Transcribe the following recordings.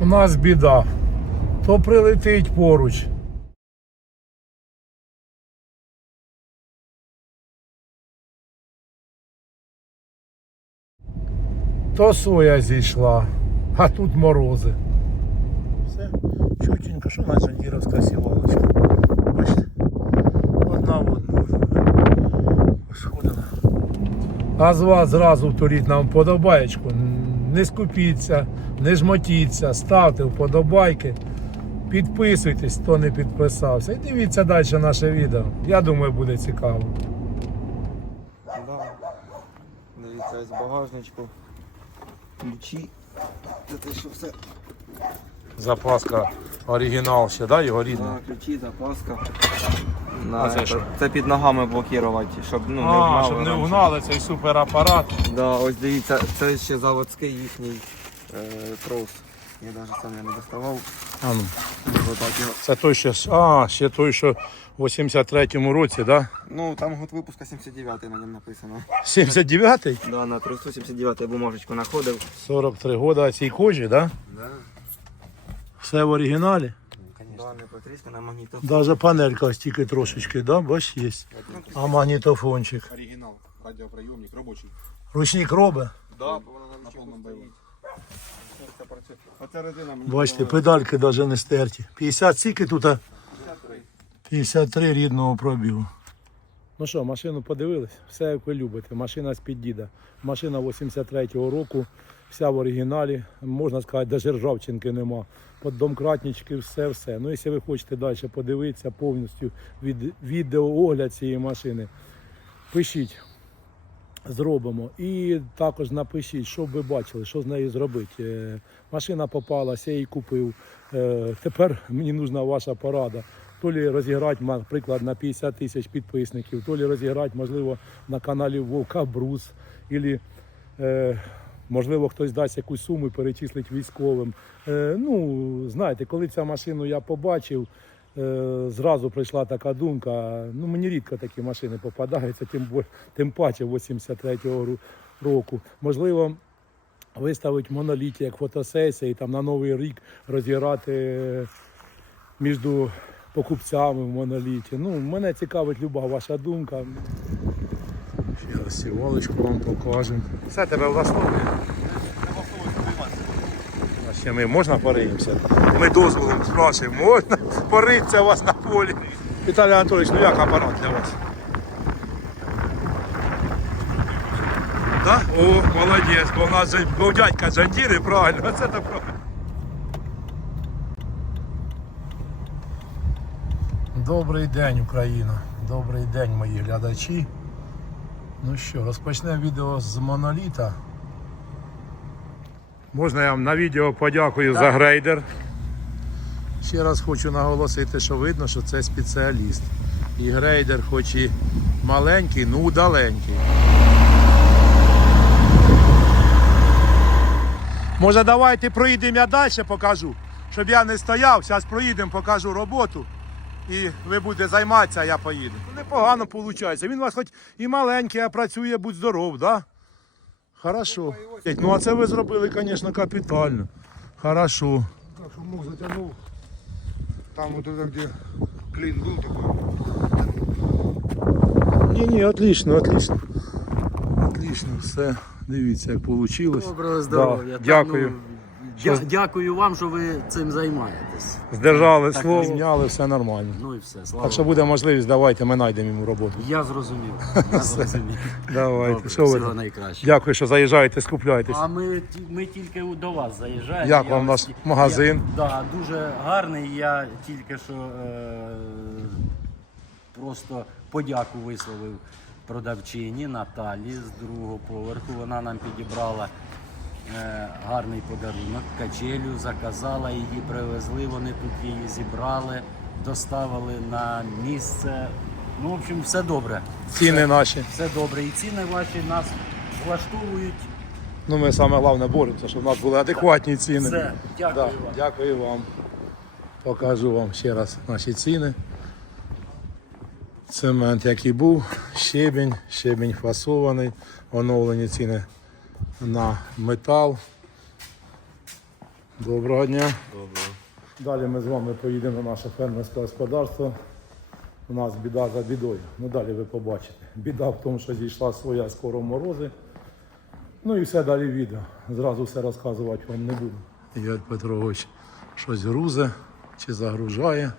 У нас біда. То прилетить поруч. То соя зійшла, а тут морози. Все, чутенько, що наша діровська сівалочка. Бачите? Одна в одну. Сходила. А з вас зразу вторіть нам вподобаєчку. Не скупіться, не жмотіться, ставте вподобайки, підписуйтесь, хто не підписався. І дивіться далі наше відео. Я думаю, буде цікаво. Да. Дивіться, ось багажничку. Ключі. Це що все. Запаска оригінал ще, да, його рідна? Да, ключі, запаска. На, А це це, що? це під ногами блокувати, щоб ну, не а, вгнали. щоб не нам. вгнали цей суперапарат. Да, ось дивіться, це ще заводський їхній е, трос. Я навіть сам я не доставав. А, ну, Отак його. це той ще, а, ще той, що в 83-му році, да? Ну, там год випуска 79 на ньому написано. 79-й? Да, на 379 я бумажечку знаходив. 43 года а цій кожі, да? Да, Все в оригіналі. Не потріскана магнітофон. Даже панелька ось тільки трошечки, да? Бач, є. А магнітофончик. Оригинал, радиоприемник рабочий. Ручник робить. Да, вона на На повному мені Бачите, педальки навіть не стерті. 50 скільки тут? 53 рідного пробігу. Ну що, машину подивились? Все як ви любите. Машина з-під діда. Машина 83-го року, вся в оригіналі. Можна сказати, навіть ржавчинки нема. Домкратнички, все-все. Ну, якщо ви хочете далі подивитися повністю від відеоогляд цієї машини, пишіть. Зробимо. І також напишіть, що ви бачили, що з нею зробити. Е, Машина попалася, я її купив. Е, Тепер мені нужна ваша порада. То лі розіграти, наприклад, на 50 тисяч підписників, то лі розіграти, можливо, на каналі Вовка Брус, або, е, можливо, хтось дасть якусь суму і перечислить військовим. Е, ну, знаєте, коли цю машину я побачив, е, зразу прийшла така думка. Ну, мені рідко такі машини попадаються, тим, тим паче 83-го року. Можливо, виставити моноліті як фотосесія і там на Новий рік розіграти е, між покупцями в моноліті. Ну, мене цікавить люба ваша думка. Ще вам покажемо. Все тебе влаштовує? А ще ми можна пориємося? Ми дозволом спрашуємо, можна поритися у вас на полі. Віталій Анатолійович, ну як апарат для вас? Да? О, молодець, бо в нас бо дядька Джандіри, правильно, це то правильно. Добрий день, Україна. Добрий день, мої глядачі. Ну що, розпочнемо відео з моноліта. Можна я вам на відео подякую за грейдер. Ще раз хочу наголосити, що видно, що це спеціаліст. І грейдер, хоч і маленький, ну удаленький. Може давайте проїдемо я далі покажу, щоб я не стояв. Зараз проїдемо, покажу роботу. І ви будете займатися, а я поїду. Ну, Непогано виходить. Він у вас хоч і маленький, а працює, будь здоров, да? Хорошо. Ну а це ви зробили, звісно, капітально. Хорошо. Так, что мог затянул. Там вот это, где клин был такой. Ні, ні, отлично, отлично. Отлично, все. Дивіться, як вийшло. Доброго здоров'я. Да, дякую. Ну, дя- дякую вам, що ви цим займаєтесь. Здержали Так, слово, зняли, все нормально. Ну і все, слава. Так що Богу. буде можливість, давайте ми знайдемо йому роботу. Я зрозумів. Я зрозумів. Давайте. Добре, що ви? всього найкраще. Дякую, що заїжджаєте, скупляєтесь. А ми, ті- ми тільки до вас заїжджаємо. Як Я вам ось- наш магазин? Я, да, дуже гарний. Я тільки що е, просто подяку висловив продавчині Наталі з другого поверху. Вона нам підібрала гарний подарунок. Качелю заказала, її привезли. Вони тут її зібрали, доставили на місце. Ну, в общем, все добре. Ціни наші. Все добре. І ціни ваші нас влаштовують. Ну ми саме головне боремося, щоб у нас були адекватні ціни. Все, дякую Да, вам. Дякую вам. Покажу вам ще раз наші ціни. Цемент, який був, щебінь, щебінь фасований, оновлені ціни на метал. Доброго дня. Добре. Далі ми з вами поїдемо на наше фермерське господарство. У нас біда за бідою. Ну далі ви побачите. Біда в тому, що зійшла своя скоро морози. Ну і все далі відео. Зразу все розказувати вам не буду. Ігор Петрович щось грузе чи загружає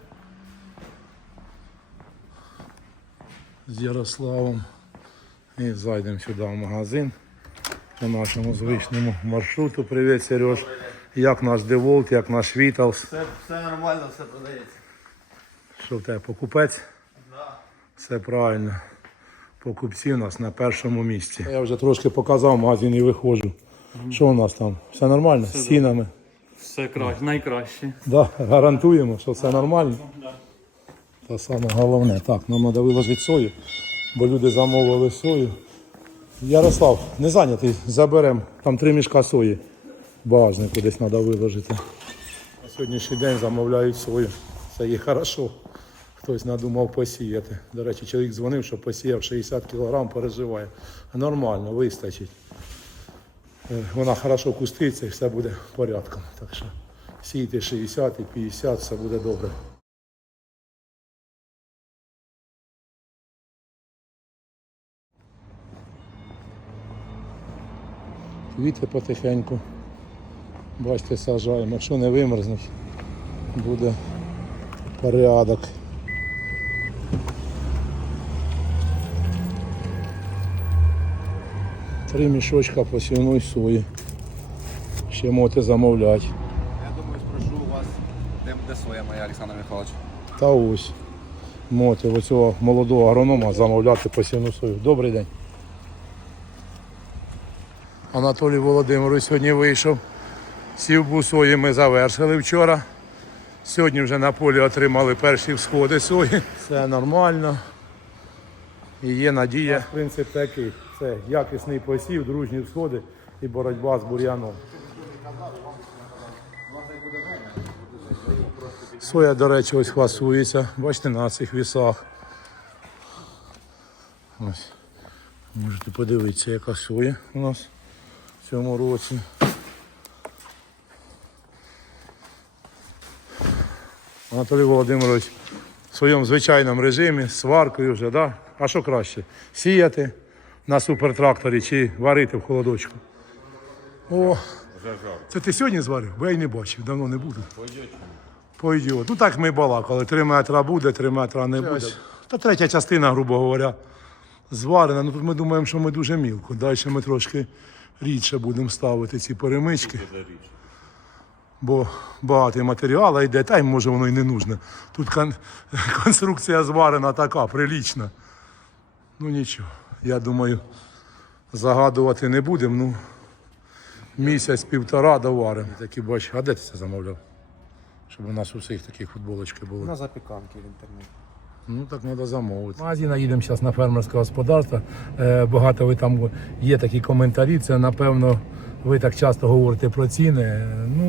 з Ярославом. І зайдемо сюди в магазин по нашому звичному маршруту. Привіт, Сереж. Як наш Деволт, як наш Віталс. Все, все нормально, все продається. Що в тебе покупець? Все правильно. Покупці у нас на першому місці. Я вже трошки показав магазин і виходжу. Що у нас там? Все нормально? З цінами? Все краще, найкраще. Да, гарантуємо, що все нормально. Це саме головне. Так, нам треба виложити сою, бо люди замовили сою. Ярослав, не зайнятий, заберемо. Там три мішка сої. Багажнику десь треба виложити. На сьогоднішній день замовляють сою. Це є хорошо. Хтось надумав посіяти. До речі, чоловік дзвонив, що посіяв 60 кг, переживає. Нормально, вистачить. Е, Вона хорошо куститься і все буде порядком. Так що сійте 60 і 50, все буде добре. Квіти потихеньку. Бачите, сажаємо. Якщо не вимерзнуть, буде порядок. Три мішочка посівної сої. Ще можете замовляти. Я думаю, спрошу у вас, де, де своя моя Олександр Михайлович. Та ось. Можете оцього молодого агронома замовляти посівну сою. Добрий день. Анатолій Володимирович сьогодні вийшов. Сівбу сої ми завершили вчора. Сьогодні вже на полі отримали перші всходи сої. Все нормально. І є надія. Принцип такий. Це якісний посів, дружні всходи і боротьба з бур'яном. Соя, до речі, ось хвасується. Бачите, на цих вісах. Ось. Можете подивитися, яка соя у нас в цьому році. Анатолій Володимирович в своєму звичайному режимі, з сваркою вже, да? А що краще? Сіяти на супертракторі чи варити в холодочку? О, це ти сьогодні зварив? Бо я й не бачив, давно не буду. Пойдет. Ну так ми балакали. Три метра буде, три метра не буде. Та третя частина, грубо говоря, зварена. Ну тут ми думаємо, що ми дуже мілко. Далі ми трошки рідше будемо ставити ці перемички. Бо багатий матеріал йде, та й може воно і не нужне. Тут кон- конструкція зварена така, прилічна. Ну нічого. Я думаю, загадувати не будемо. Ну, місяць-півтора доваримо. Такі бач, а де ти це замовляв? Щоб у нас у всіх такі футболочки були. На запіканки в інтернеті. Ну так треба замовити. Магазина їдемо зараз на фермерське господарство. Е, Багато ви там є такі коментарі. Це напевно ви так часто говорите про ціни. Ну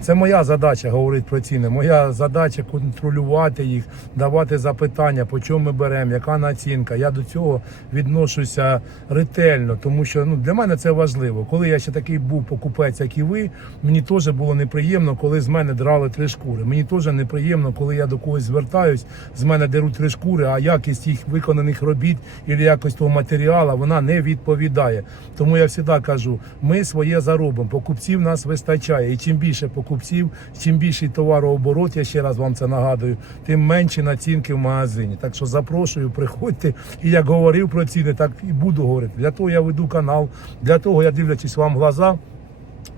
це моя задача говорити про ціни. Моя задача контролювати їх, давати запитання, по чому ми беремо, яка націнка. Я до цього відношуся ретельно, тому що ну для мене це важливо. Коли я ще такий був покупець, як і ви, мені теж було неприємно, коли з мене драли три шкури. Мені теж неприємно, коли я до когось звертаюсь, з мене деруть три шкури, а якість їх виконаних робіт і якість того матеріалу вона не відповідає. Тому я завжди кажу, ми своє заробимо. Покупців нас вистачає. І чим більше покупців, чим більший товарооборот, я ще раз вам це нагадую, тим менші націнки в магазині. Так що запрошую, приходьте. І як говорив про ціни, так і буду говорити. Для того я веду канал, для того я дивлячись вам в глаза.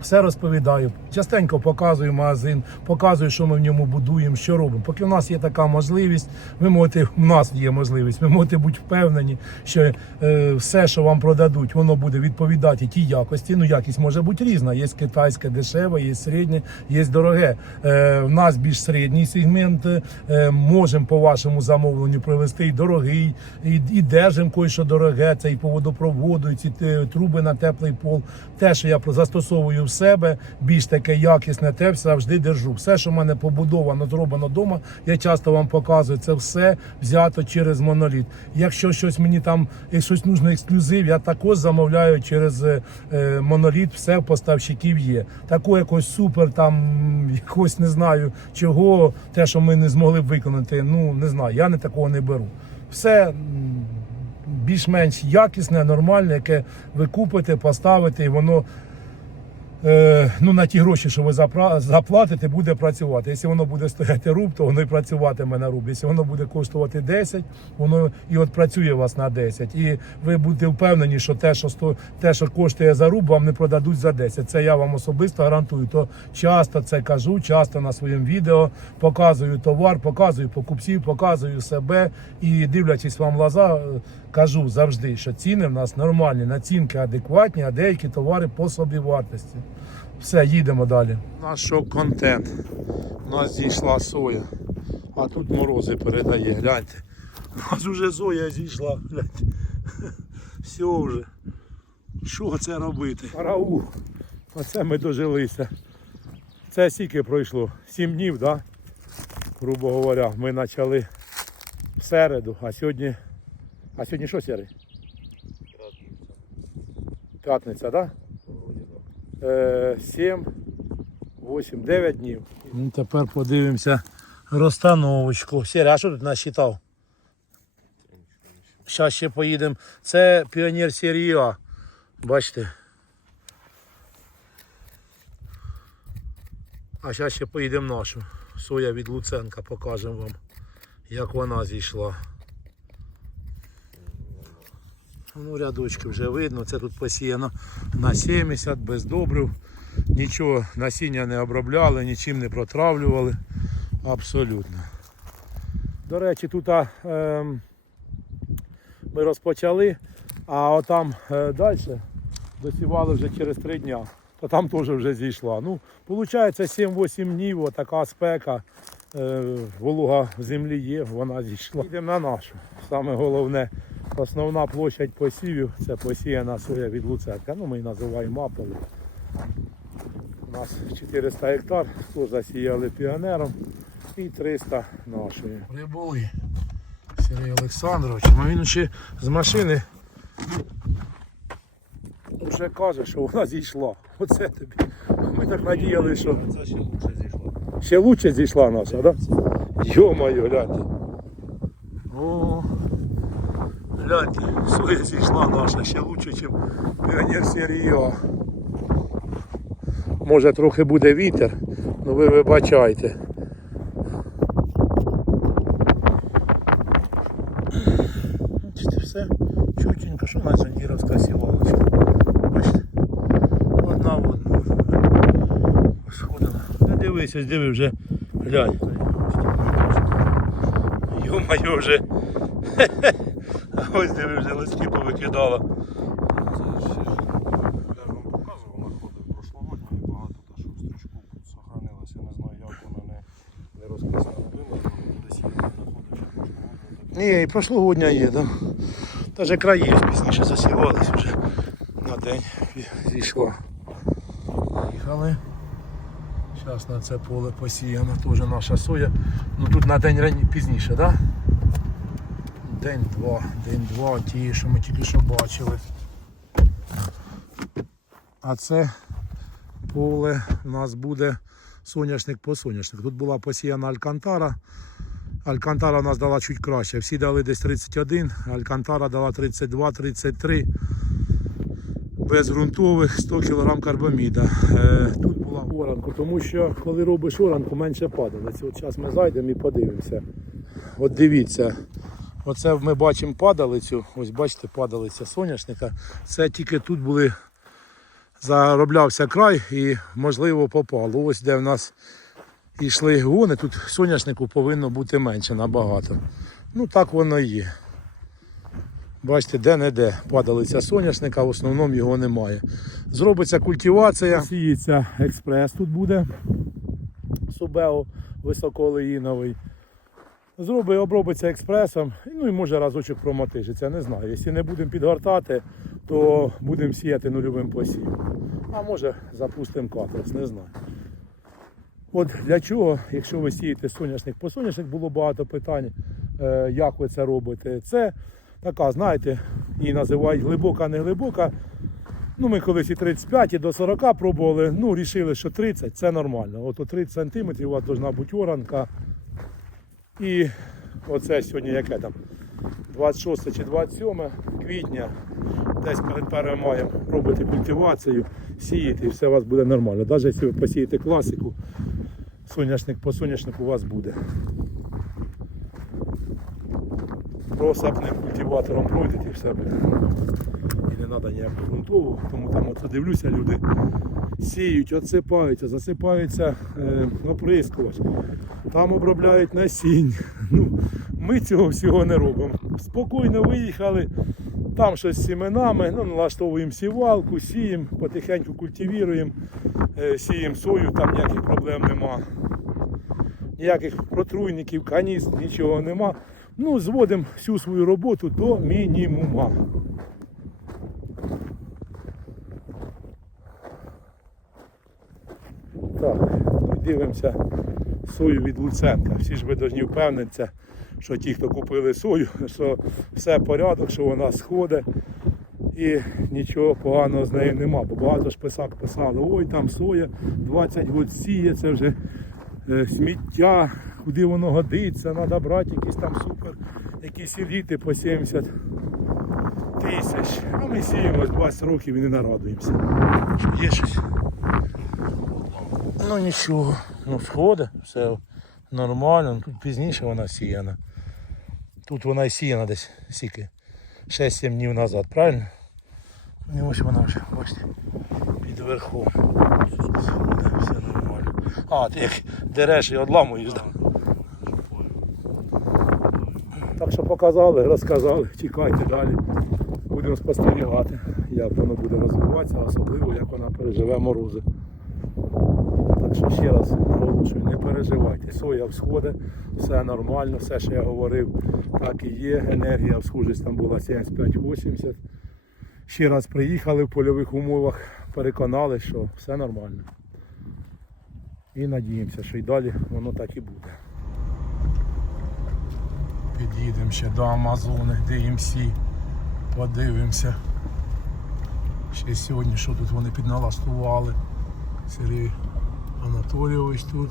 Все розповідаю, частенько показую магазин, показую, що ми в ньому будуємо, що робимо. Поки в нас є така можливість, ви можете, в нас є можливість, ви можете бути впевнені, що е, все, що вам продадуть, воно буде відповідати тій якості. Ну, якість може бути різна. Є китайське дешеве, є середнє, є дороге. Е, в нас більш середній сегмент. Е, можемо по вашому замовленню привезти і дорогий, і, і держимо кое-що дороге. Це і по водопроводу, і ці е, труби на теплий пол. Те, що я застосовую використовую в себе, більш таке якісне, те завжди держу. Все, що в мене побудовано, зроблено вдома, я часто вам показую, це все взято через моноліт. Якщо щось мені там, щось нужно ексклюзив, я також замовляю через е, е, моноліт, все в поставщиків є. Такого якось супер, там якось не знаю чого, те, що ми не змогли б виконати, ну не знаю, я не такого не беру. Все більш-менш якісне, нормальне, яке ви купите, поставите, і воно ну, на ті гроші, що ви заплатите, буде працювати. Якщо воно буде стояти руб, то воно і працюватиме на руб. Якщо воно буде коштувати 10, воно і от працює вас на 10. І ви будете впевнені, що те, що сто, те, що коштує за руб, вам не продадуть за 10. Це я вам особисто гарантую. То часто це кажу, часто на своєму відео показую товар, показую покупців, показую себе і дивлячись вам в глаза, е, кажу завжди, що ціни в нас нормальні, націнки адекватні, а деякі товари по собівартості. Все, їдемо далі. Наш шок-контент. У нас зійшла соя, а тут морози передає. Гляньте. У нас вже соя зійшла. Гляньте. Все вже. Що це робити? Караул. Оце ми дожилися. Це скільки пройшло? Сім днів, так? Да? Грубо говоря, ми почали в середу, а сьогодні. А сьогодні що серед? П'ятниця, так? Да? Е, 7, 8, 9 днів. Ну, тепер подивимося розстановочку. Сіря, а що тут насчитав? Зараз ще поїдемо. Це піонер серії. Бачите. А зараз ще поїдемо нашу. Соя від Луценка покажемо вам, як вона зійшла. Ну, рядочки вже видно, це тут посіяно на 70, без добрив. Нічого насіння не обробляли, нічим не протравлювали. Абсолютно. До речі, тут а, ем, ми розпочали, а отам е, далі досівали вже через 3 дня. То там теж вже зійшла. Ну, виходить 7-8 днів, така спека, е, волога в землі є, вона зійшла. Йдемо на нашу. Саме головне, основна площадь посівів це посіяна соя від Луценка. Ну, ми її називаємо маполи. У нас 400 гектар, 100 засіяли піонером і 300 нашої. Прибули. Сергій Олександрович, а він ще з машини вже каже, що вона зійшла. Оце тобі. Ми так надіяли, що. Це ще лучше зійшла. Ще лучше зійшла наша, так? Да? Йо-моє, гляньте. О, гляньте, соя зійшла наша, ще лучше, ніж піонер серії А. Може трохи буде вітер, ну ви вибачайте. Бачите, все чутенько, що наша діровська сівалочка. Бачите? Одна в одну. Сходила. Та дивись, диви вже. Глянь. Йо-моє вже. Ось диви вже листки повикидала. Це ще, я ж вам показував, находив прошлогодні і багато та що в стрічку сохранилося. Я не знаю, як вона не, не розкисана вимерла, десь її знаходив ще прошлогодні. Ні, і прошлогодня є, да. Даже краї пізніше засівались вже на день зійшла. Їхали. Зараз на це поле посіяно, теж наша соя. Ну тут на день пізніше, так? Да? День-два, день-два, ті, що ми тільки що бачили. А це поле у нас буде соняшник по соняшник. Тут була посіяна алькантара. Алькантара у нас дала чуть краще. Всі дали десь 31, Алькантара дала 32-33. Без ґрунтових 100 кг карбаміда. Е, тут була оранка, тому що коли робиш оранку, менше падалиць. От зараз ми зайдемо і подивимося. От дивіться, оце ми бачимо падалицю. Ось бачите, падалиця соняшника. Це тільки тут були зароблявся край і можливо попало. Ось де в нас йшли гони, тут соняшнику повинно бути менше набагато. Ну так воно і є. Бачите, де-не-де падалиця соняшника, в основному його немає. Зробиться культивація. Сіється експрес тут буде. Субео високоолеїновий. Зроби, обробиться експресом, ну і може разочок промотижиться, не знаю. Якщо не будемо підгортати, то будемо сіяти нульовим посівом. А може запустимо катрос, не знаю. От для чого, якщо ви сієте соняшник, по соняшник було багато питань, е, як ви це робите. Це така, знаєте, її називають глибока, не глибока. Ну, ми колись і 35, і до 40 пробували. Ну, рішили, що 30 це нормально. От у 30 сантиметрів у вас повинна бути оранка. І оце сьогодні яке там? 26 чи 27 квітня, десь перед перемаєм робите культивацію, сієте і все у вас буде нормально. Навіть якщо ви посієте класику, соняшник по соняшнику у вас буде. Просапним культиватором пройдете і все буде. І не треба ніяку грунтову, тому там оце дивлюся, люди сіють, отсипаються, засипаються е, оприскувач, там обробляють насіння. Ну, ми цього всього не робимо. Спокійно виїхали, там щось з сіменами, ну, налаштовуємо сівалку, сіємо, потихеньку культивіруємо, е, сіємо сою, там ніяких проблем нема. Ніяких протруйників, каніст, нічого нема. Ну, зводимо всю свою роботу до мінімума. Так, ну, дивимося сою від Луценка. Всі ж ви повинні впевнитися, що ті, хто купили сою, що все порядок, що вона сходить і нічого поганого з нею нема. Бо багато ж писак писали, ой, там соя 20 год сіє, це вже е, сміття, куди воно годиться, треба брати якісь там супер, якісь еліти по 70 тисяч. А ми сіємо 20 років і не нарадуємося. Є щось? Ну нічого, ну сходить, все нормально. Тут пізніше вона сіяна. Тут вона і сіяна десь сіки 6-7 днів назад, правильно? І ось вона вже, бачите, під верхом. Все нормально. А, ти як дереш і одламуєш, так? Так що показали, розказали, чекайте далі. Будемо спостерігати, як воно буде розвиватися, особливо як вона переживе морози. Ще раз наголошую, не переживайте. Соя всходить, все нормально, все, що я говорив, так і є. Енергія всхожість там була 75-80. Ще раз приїхали в польових умовах, переконали, що все нормально. І надіємося, що й далі воно так і буде. Під'їдемо ще до Амазони, DMC, подивимося. Ще сьогодні, що тут вони підналаштували. Сергій Анатолійович тут,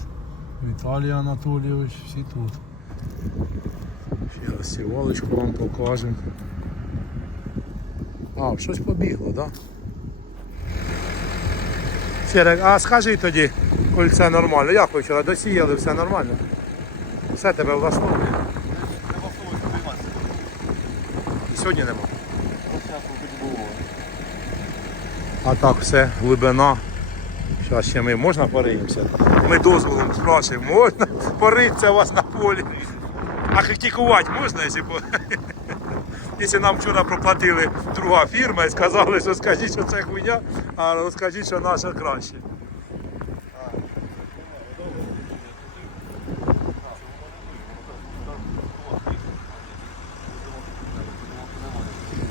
Віталій Анатолійович, всі тут. Ще раз сівалочку вам покажемо. А, щось побігло, так? Да? Серег, а скажи тоді, коли це нормально. Як ви вчора досіяли, все нормально? Все тебе влаштовує? І сьогодні нема. А так все, глибина. Зараз ще ми можна пориємося? Ми дозволом спрашуємо, можна поритися у вас на полі. А критикувати можна, якщо, якщо нам вчора проплатили друга фірма і сказали, що скажіть, що це хуйня, а розкажіть, що наша краще.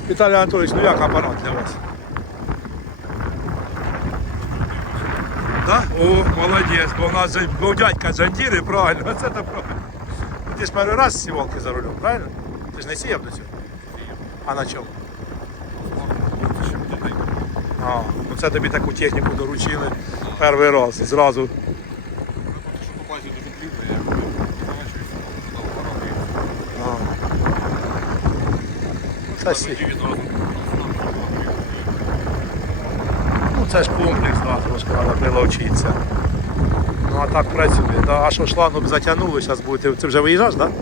Віталій Анатолійович, ну як апарат для вас? Да? О, молодець, бо в нас бо дядька Джандіри, правильно, це то правильно. Ти ж перший раз сівалки за рулем, правильно? Ти ж не сіяв до цього? А на чому? А, ну це тобі таку техніку доручили перший раз і зразу. А. Ну, Це це ж комплекс, да, трошки. Ну а так працює. Да? А що шлангом затягнули, зараз будете. Ти вже виїжджаєш, так? Да?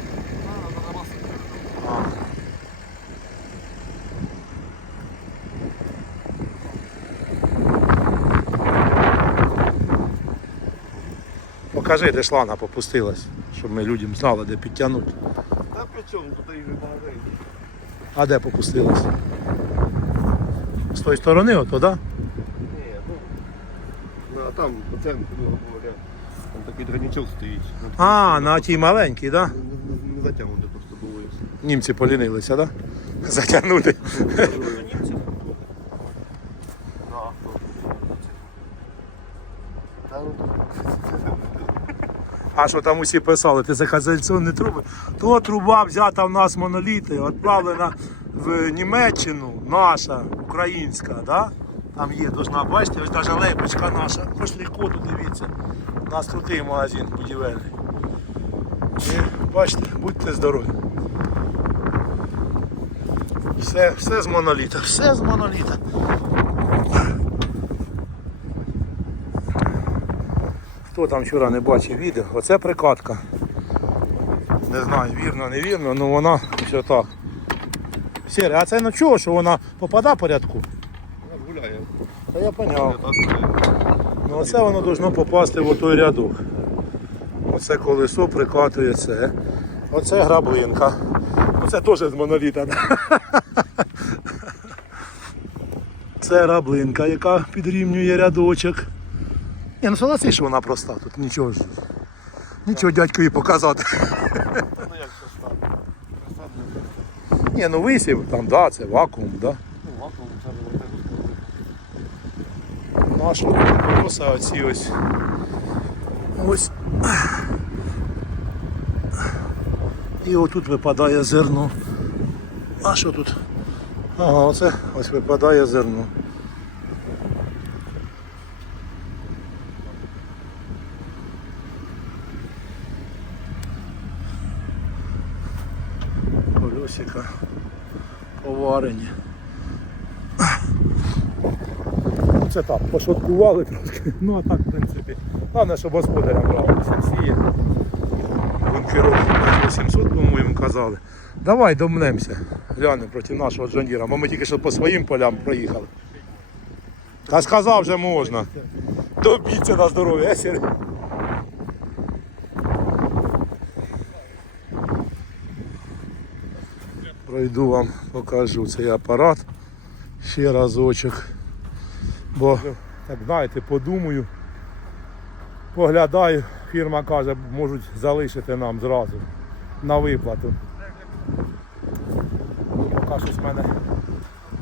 Покажи, де шланга попустилась, щоб ми людям знали, де підтягнути. Та при чому тут і вимагає? А де попустилась? З тої сторони, ото, так? Да? Ну, ну, там по центру, грубо говоря, там такий дранічок стоїть. Ну, А, на тій маленькій, так? Да? Не, не, не затягнути просто було. і все. Німці полінилися, так? Да? Затягнути. Німці А що там усі писали, ти за каналізаційні труби? То труба взята в нас моноліти, відправлена в Німеччину, наша, українська, да? Там є, должна бачити, ось навіть лейбочка наша. Пошли коду, дивіться. У нас крутий магазин будівельний. І бачите, будьте здорові. Все, все з моноліта, все з моноліта. Хто там вчора не бачив відео, оце прикатка. Не знаю, вірно, не вірно, але вона все так. Сірий, а це ну чого, що вона попада порядку? Та я поняв. Ну оце воно должно попасти в той рядок. Оце колесо прикатує це. Оце граблинка. Оце теж з моноліта. Це граблинка, яка підрівнює рядочок. Ні, ну согласись, що вона проста, тут нічого ж. Нічого дядькові показати. Ну як це стане? Ні, ну висів, там, да, це вакуум, да. Ну, вакуум це робити. Ну а колеса оці ось. Ось. І отут випадає зерно. А що тут? Ага, оце ось випадає зерно. Колесика поварені. Це так, пошуткували трошки. Ну а так, в принципі. Головне, щоб господарям нравилося. Сіє. Бункеровку 800, по-моєму, казали. Давай домнемося. Глянемо проти нашого Джондіра. Бо ми тільки що по своїм полям проїхали. Та сказав вже можна. Добіться на здоров'я, Сергій. Пройду вам, покажу цей апарат ще разочок. Бо, так знаєте, подумаю, поглядаю, фірма каже, можуть залишити нам зразу на виплату. Поки щось в мене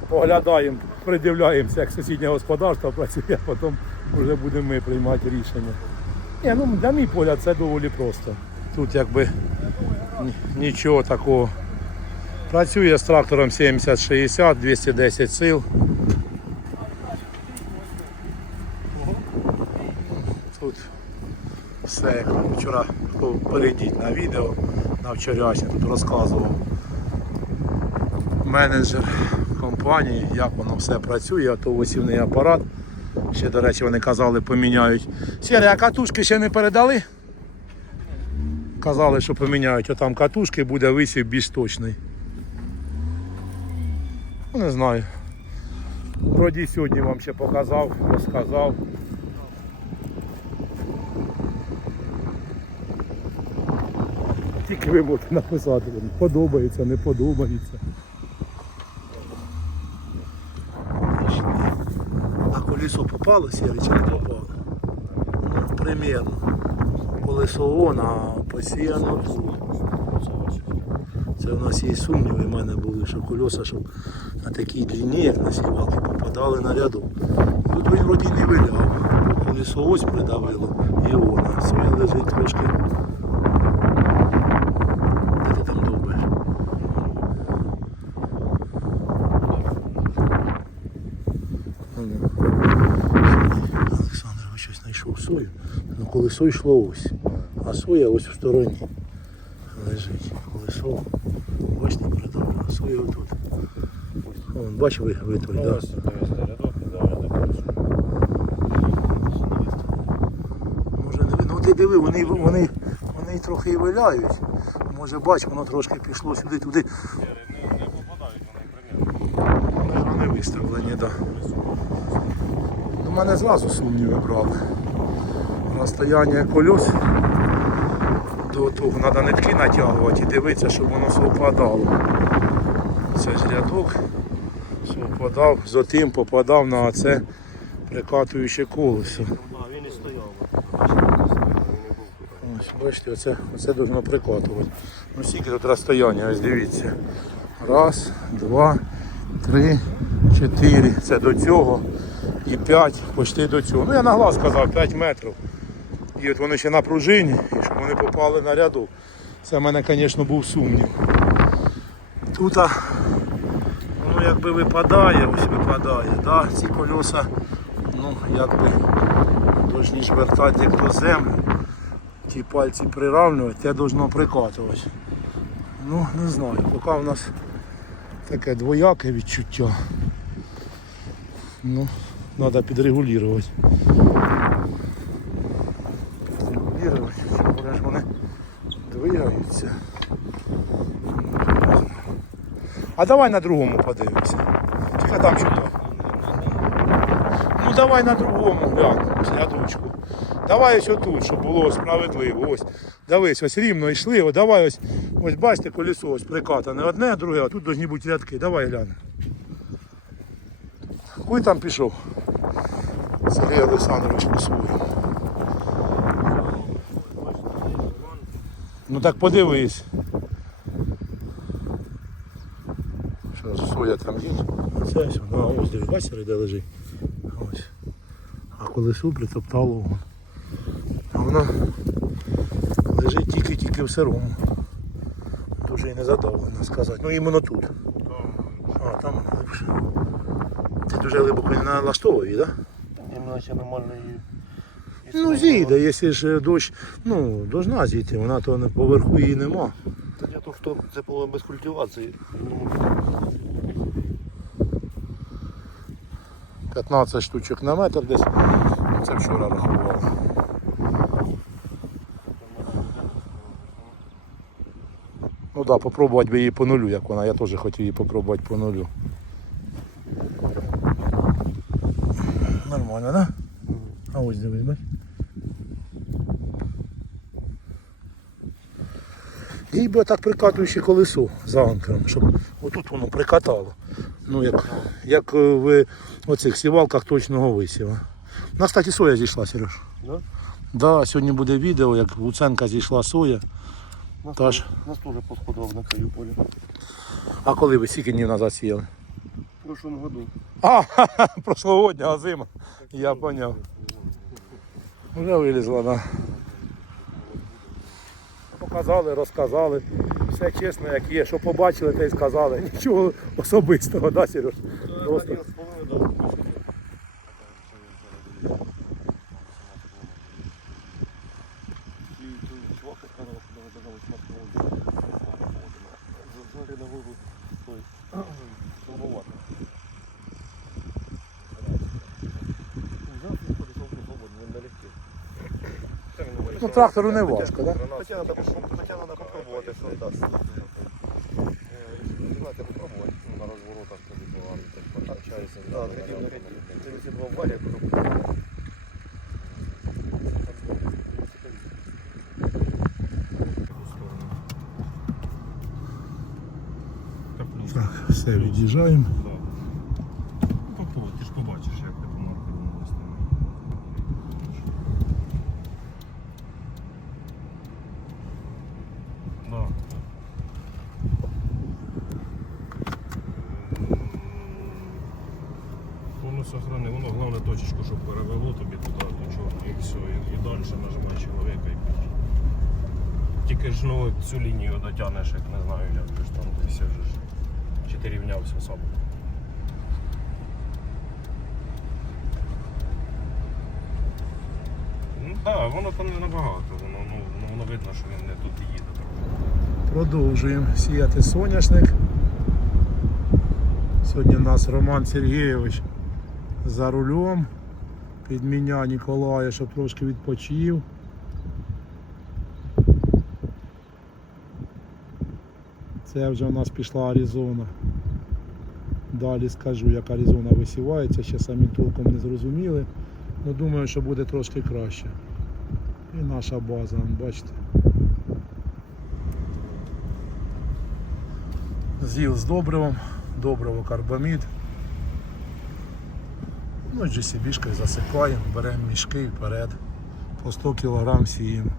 поглядаємо, придивляємося, як сусіднє господарство працює, а потім вже будемо ми приймати рішення. Ні, ну, на мій погляд, це доволі просто. Тут якби нічого такого. Працює з трактором 70-60, 210 сил. Тут все, як вчора хто перейдіть на відео на вчорашнє, тут розказував менеджер компанії, як воно все працює, а висівний апарат. Ще, до речі, вони казали, поміняють. Сірі, а катушки ще не передали? Казали, що поміняють отам катушки, буде висів більш точний. Ну, не знаю. Вроді сьогодні вам ще показав, розказав. Тільки ви можете написати, подобається, не подобається. А колесо попало, сірий чи не попало? Ну, примерно. Колесо вон, а посіяно тут. Це в нас є сумніви в мене були, що колеса, щоб на такій длині, як на сівалки, попадали на ряду. Тут він вроді не виляв. Колесо ось придавило і вона своє лежить трошки. Де ти там довбиш? Олександр, ви щось знайшов сою. Ну колесо йшло ось. А соя ось в стороні лежить. Колесо. Бачите, придавлено. Соя отут. Вон, бач, ви, ви той, да? Може не видно. Ну ти диви, вони, вони, вони трохи і виляють. Може бач, воно трошки пішло сюди, туди. Не виставлені, так. Да. До мене зразу сумніви брали. Розстояння колес до того треба нитки натягувати і дивитися, щоб воно совпадало. Це ж рядок совпадав, з отим попадав на це прикатуюче колесо. він і стояв. Ось, бачите, оце, оце должно прикатувати. Ну скільки тут розстояння, ось дивіться. Раз, два, три, чотири. Це до цього. і 5 почти до цього. Ну я на глаз сказав 5 метрів. І от вони ще на пружині, і щоб вони попали на рядок. Це в мене, звісно, був сумнів. Тут воно якби випадає, ось випадає. Да? Ці колеса, ну, якби повинні ж вертати як до землю. Ті пальці приравнювати, те должно прикатувати. Ну, не знаю, поки в нас таке двояке відчуття. Ну, треба підрегулювати. Чим вони ж вони двигаються. А давай на другому подивимося. Тільки там що то. Ну давай на другому глянемо, рядочку. Давай ось отут, щоб було справедливо. Ось, дивись, ось рівно йшли, о, давай ось, ось бачите, колесо ось прикатане. Одне, друге, а тут повинні бути рядки. Давай глянемо. Куди там пішов? Сергій Олександрович по Ну так подивись. Що, соя там є? Це все. А, ось дивись, бачиш, де лежить. Ось. А колесо притоптало вон. А воно лежить тільки-тільки в сирому. Дуже і не сказати. Ну іменно тут. А, там глибше. Ти дуже глибоко не налаштовує, так? Да? Іменно ще нормально її. Ну, зійде, якщо ж дощ, ну, должна зійти, вона то не- поверху її нема. Тоді то, що це було без культивації. Ну, 15 штучок на метр десь. Це вчора рахував. Ну так, да, попробувати би її по нулю, як вона. Я теж хотів її попробувати по нулю. Нормально, да? А ось дивись, бач. Їй так прикатуючи колесо за анкером, щоб отут воно прикатало. Ну, як, як е, в оцих сівалках точного висіва. У нас, кстати, соя зійшла, Сереж. Да? Да, сьогодні буде відео, як у Ценка зійшла соя. Нас, нас теж посходував на краю поля. А коли ви скільки днів назад сіяли? В прошлому году. А, прошлогодня зима. Я поняв. Вже вилізла, да. Показали, розказали. Все чесно, як є. Що побачили, те й сказали. Нічого особистого, да, Сереж? Просто. Ну, трактору не важко, да? Хоча треба попробувати, що дасть. Знаєте, попробувати на розворотах тоді погано, так покачається. Так, рядів на рядів. Це ці два варі, Так, все, від'їжджаємо. Попробуй, ти ж побачиш, як ти по маркеру навести. Да. Воно сохрани, воно головне точечку, щоб перевело тобі туди, до чого, і все, і, і далі нажимай чоловіка і піш. Тільки ж ну, цю лінію дотягнеш, як не знаю, як же ж там десь вже ж. Чи ти. Ну так, воно там не набагато, воно, ну, ну, воно видно, що він не тут їде. Продовжуємо сіяти соняшник. Сьогодні у нас Роман Сергійович за рулем. Підміняв Ніколая, щоб трошки відпочив. Це вже у нас пішла Аризона. Далі скажу, як Аризона висівається, ще самі толком не зрозуміли. Ну, думаю, що буде трошки краще. І наша база, бачите. З'їв з добривом, добриво карбамід. Ну GCB-шкою засипаємо, беремо мішки вперед. По 100 кг сіємо.